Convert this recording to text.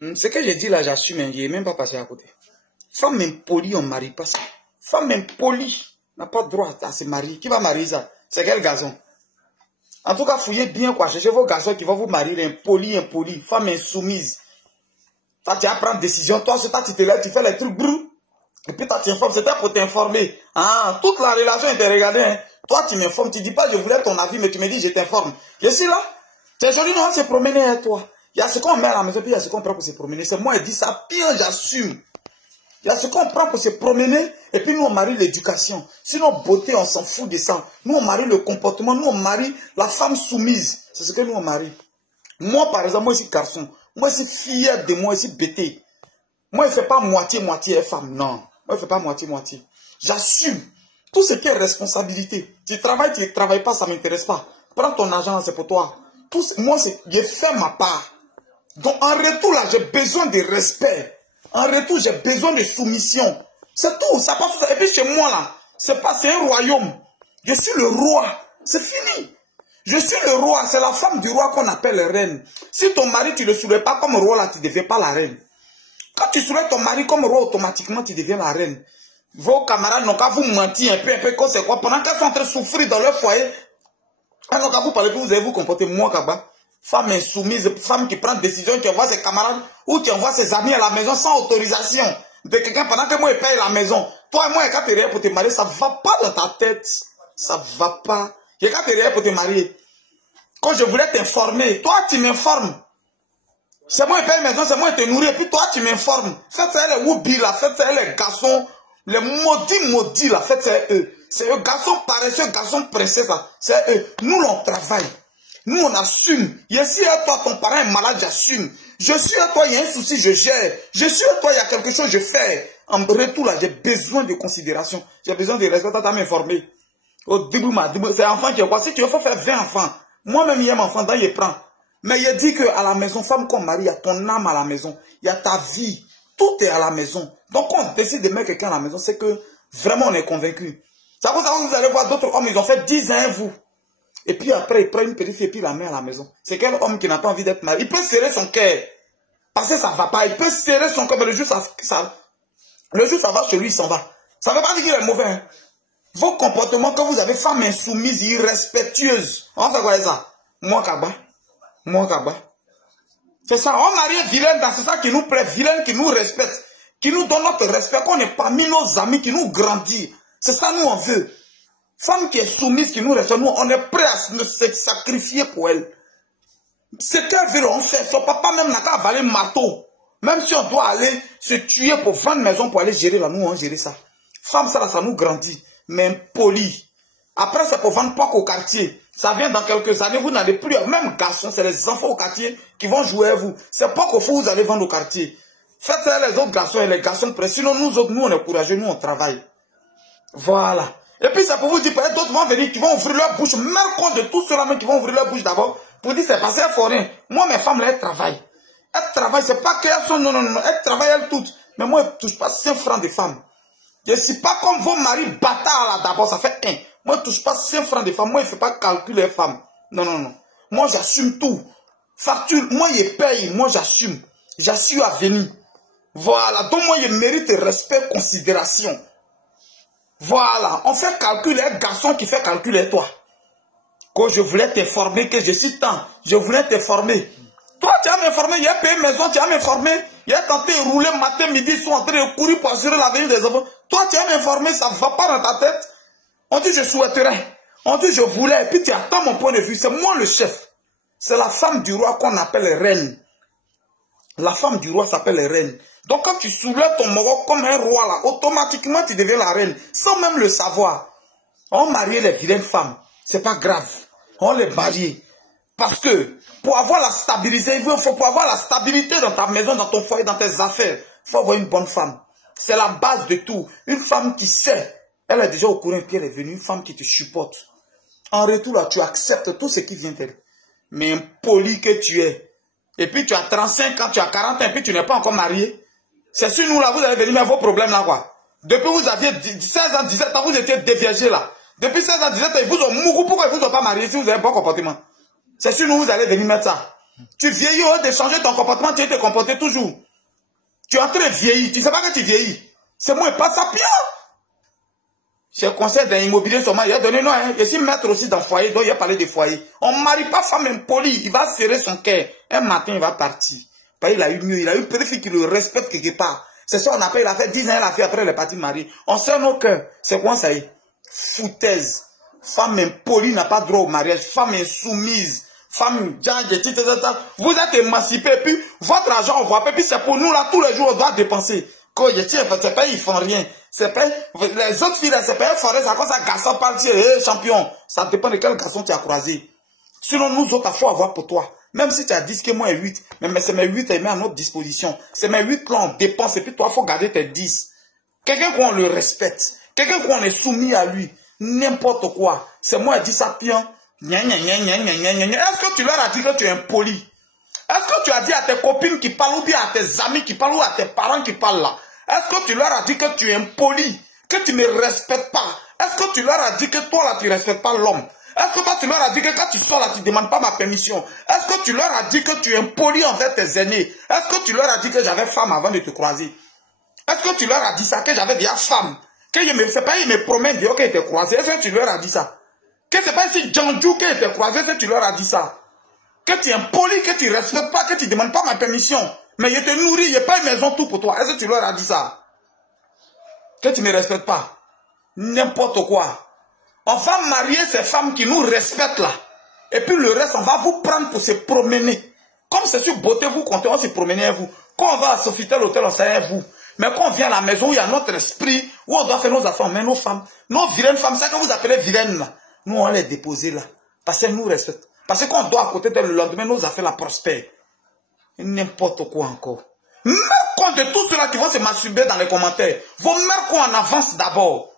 Ce que j'ai dit là, j'assume, je n'ai même pas passé à côté. Femme impolie, on ne marie pas ça. Femme impolie n'a pas droit à se marier. Qui va marier ça? C'est quel garçon? En tout cas, fouillez bien quoi. Cherchez vos garçons qui vont vous marier. Impoli. Femme insoumise. Toi, tu vas prendre décision. Toi, tu te lèves, tu fais les trucs brrr. Et puis toi, tu informes. C'était pour t'informer. Ah, toute la relation était regardée. Hein. Toi, tu m'informes. Tu dis pas, je voulais ton avis, mais tu me dis, je t'informe. Je suis là. C'est joli, non, se promener avec toi. Il y a ce qu'on met à la maison, puis il y a ce qu'on prend pour se promener. C'est moi, elle dit ça, pire, j'assume. Il y a ce qu'on prend pour se promener, et puis nous, on marie l'éducation. Sinon, beauté, on s'en fout de ça. Nous, on marie le comportement, nous, on marie la femme soumise. C'est ce que nous, on marie. Moi, par exemple, moi, je suis garçon. Moi, je suis fier de moi, je suis bêté. Moi, je ne fais pas moitié-moitié femme, non. Moi, je ne fais pas moitié-moitié. J'assume tout ce qui est responsabilité. Tu travailles, tu ne travailles pas, ça ne m'intéresse pas. Prends ton argent, c'est pour toi. Moi, j'ai fait ma part. Donc, en retour, là, j'ai besoin de respect. En retour, j'ai besoin de soumission. C'est tout. Ça passe. Et puis, chez moi, là, c'est un royaume. Je suis le roi. C'est fini. Je suis le roi. C'est la femme du roi qu'on appelle reine. Si ton mari, tu ne le soulèves pas comme roi, là, tu ne deviens pas la reine. Quand tu soulèves ton mari comme roi, automatiquement, tu deviens la reine. Vos camarades n'ont qu'à vous mentir un peu, comme c'est quoi. Pendant qu'elles sont en train de souffrir dans leur foyer, elles n'ont qu'à vous parler, vous allez vous comporter, moi, Kaba. Femme insoumise, femme qui prend décision, qui envoie ses camarades ou qui envoie ses amis à la maison sans autorisation de quelqu'un pendant que moi je paye la maison. Toi et moi, quand tu es derrière pour te marier, ça ne va pas dans ta tête. Ça ne va pas. Et quand tu es derrière pour te marier, quand je voulais t'informer, toi tu m'informes. C'est moi qui paye la maison, c'est moi qui te nourris, et puis toi tu m'informes. Faites ça les woubi là, faites ça les garçons, les maudits là, faites ça eux. C'est eux, garçons paresseux, garçons princesses là, c'est eux. Nous on travaille. Nous, on assume. Je suis à toi, ton parent est malade, j'assume. Je suis à toi, il y a un souci, je gère. Je suis à toi, il y a quelque chose, je fais. En retour, là, j'ai besoin de considération. J'ai besoin de respect. T'as m'informer. Au début, c'est enfant qui est quoi? Si tu veux, faut faire 20 enfants. Moi-même, il y a un enfant, dans il prend. Mais il dit qu'à la maison, femme comme mari, il y a ton âme à la maison. Il y a ta vie. Tout est à la maison. Donc, quand on décide de mettre quelqu'un à la maison, c'est que vraiment, on est convaincu. Ça vous allez voir d'autres hommes, ils ont fait 10 ans, vous. Et puis après, il prend une petite fille et puis il la met à la maison. C'est quel homme qui n'a pas envie d'être marié? Il peut serrer son cœur. Parce que ça ne va pas. Il peut serrer son cœur, mais le jour ça va chez lui, il s'en va. Ça ne veut pas dire qu'il est mauvais. Hein. Vos comportements, quand vous avez femme insoumise, irrespectueuse. On fait quoi ça? Moi, Kaba. C'est ça. On marie vilaine, c'est ça qui nous plaît. Vilaine qui nous respecte. Qui nous donne notre respect. Qu'on est parmi nos amis, qui nous grandit. C'est ça, nous, on veut. Femme qui est soumise, qui nous respecte, nous, on est prêt à se sacrifier pour elle. Ce qu'elle veut, on fait. Son papa même n'a qu'à avaler marteau. Même si on doit aller se tuer pour vendre maison pour aller gérer là, nous, on gère ça. Femme, ça, là, ça nous grandit. Mais poli. Après, c'est pour vendre pas qu'au quartier. Ça vient dans quelques années, vous n'allez plus. Même garçons, c'est les enfants au quartier qui vont jouer à vous. C'est pas qu'au fond, vous allez vendre au quartier. Faites ça les autres garçons et les garçons près. Sinon, nous autres, nous, on est courageux, nous, on travaille. Voilà. Et puis c'est pour vous dire, peut-être d'autres vont venir, qui vont ouvrir leur bouche, même compte de tous ceux-là qui vont ouvrir leur bouche d'abord, pour dire c'est passé à forain. Moi, mes femmes, là, elles travaillent. Elles travaillent, c'est pas qu'elles sont, non, elles travaillent elles toutes. Mais moi, je ne touche pas 5 francs de femmes. Je ne suis pas comme vos maris bâtards là d'abord, ça fait 1. Moi, je ne touche pas 5 francs de femmes. Moi, je ne fais pas calculer les femmes. Non. Moi, j'assume tout. Facture, moi, je paye, moi, j'assume. J'assure à venir. Voilà, donc moi, je mérite respect, considération. Voilà, on fait calculer un garçon qui fait calculer toi. Quand je voulais t'informer que je suis temps, je voulais t'informer. Toi, tu as m'informé, il y a payé maison, tu as m'informé, il y a tenté de rouler matin, midi, ils sont en train de courir pour assurer l'avenir des enfants. Toi, tu as m'informé, ça ne va pas dans ta tête. On dit je souhaiterais, on dit je voulais, et puis tu attends mon point de vue, c'est moi le chef. C'est la femme du roi qu'on appelle reine. La femme du roi s'appelle reine. Donc quand tu soulèves ton moro comme un roi là, automatiquement tu deviens la reine, sans même le savoir. On marie les vilaines femmes, c'est pas grave. On les marie. Parce que pour avoir la stabilité, il faut avoir la stabilité dans ta maison, dans ton foyer, dans tes affaires. Il faut avoir une bonne femme. C'est la base de tout. Une femme qui sait, elle est déjà au courant, puis elle est venue, une femme qui te supporte. En retour là, tu acceptes tout ce qui vient d'elle. Mais impoli que tu es. Et puis tu as 35 ans, tu as 40 ans, et puis tu n'es pas encore marié. C'est sur nous là, vous allez venir mettre vos problèmes là quoi. Depuis vous aviez 16 ans, 17 ans, vous étiez déviergés là. Depuis 16 ans, 17 ans, ils vous ont mouru, pourquoi ils ne vous ont pas marié si vous avez un bon comportement? C'est sur nous, vous allez venir mettre ça. Tu vieillis au lieu de changer ton comportement, tu te comporter toujours. Tu es en train de vieillir, tu ne sais pas que tu vieillis. C'est moi, pas ça pire. J'ai conseil d'un immobilier seulement, il a donné non, hein. Je suis maître aussi dans le foyer, donc il a parlé de foyer. On ne marie pas femme impolie, il va serrer son cœur. Un matin, il va partir. Parce qu'il a eu mieux, il a eu une petite fille qui le respecte quelque part. C'est ça, on appelle, il a fait 10 ans, il a fait, après il est parti marier. On sait nos cœurs. C'est quoi ça y est? Foutaise. Femme impolie n'a pas droit au mariage. Femme insoumise. Femme, vous êtes émancipés, puis votre argent, on voit pas, puis c'est pour nous là, tous les jours, on doit dépenser. Quand c'est pas, ils font rien. C'est pas, les autres filles, c'est pas, forêt, ça cause un garçon parti, champion. Ça dépend de quel garçon tu as croisé. Sinon, nous autres, il faut avoir pour toi. Même si tu as 10, que moi 8, mais c'est mes 8 et mis à notre disposition. C'est mes 8 là, on dépense, et puis toi, il faut garder tes 10. Quelqu'un qu'on le respecte. Quelqu'un qu'on est soumis à lui. N'importe quoi. C'est moi qui dis ça, bien. Est-ce que tu leur as dit que tu es impoli? Est-ce que tu as dit à tes copines qui parlent ou bien à tes amis qui parlent ou à tes parents qui parlent là? Est-ce que tu leur as dit que tu es impoli? Que tu ne respectes pas? Est-ce que tu leur as dit que toi là tu ne respectes pas l'homme? Est-ce que toi tu leur as dit que quand tu sors là tu ne demandes pas ma permission? Est-ce que tu leur as dit que tu es impoli envers tes aînés? Est-ce que tu leur as dit que j'avais femme avant de te croiser? Est-ce que tu leur as dit ça, que j'avais déjà femme? Que c'est pas ils me promènent dehors qu'ils étaient croisés? Est-ce que tu leur as dit ça? Que c'est pas si Djandjou qui était croisé, que tu leur as dit ça. Que tu es impoli, que tu ne respectes pas, que tu ne demandes pas ma permission. Mais je te nourris, je paye maison tout pour toi. Est-ce que tu leur as dit ça? Que tu ne respectes pas. N'importe quoi. On va marier ces femmes qui nous respectent là. Et puis le reste, on va vous prendre pour se promener. Comme c'est sur beauté, vous comptez, on se promener à vous. Quand on va à Sofitel Hôtel, on sait à vous. Mais quand on vient à la maison où il y a notre esprit, où on doit faire nos affaires, on met nos femmes. Nos vilaines femmes, c'est ça que vous appelez vilaines là. Nous, on les dépose là. Parce qu'elles nous respectent. Parce qu'on doit à côté de le lendemain, nos affaires la prospèrent. N'importe quoi encore. Mets compte de tout ceux-là qui vont se masturber dans les commentaires. Vos mères qu'on en avance d'abord.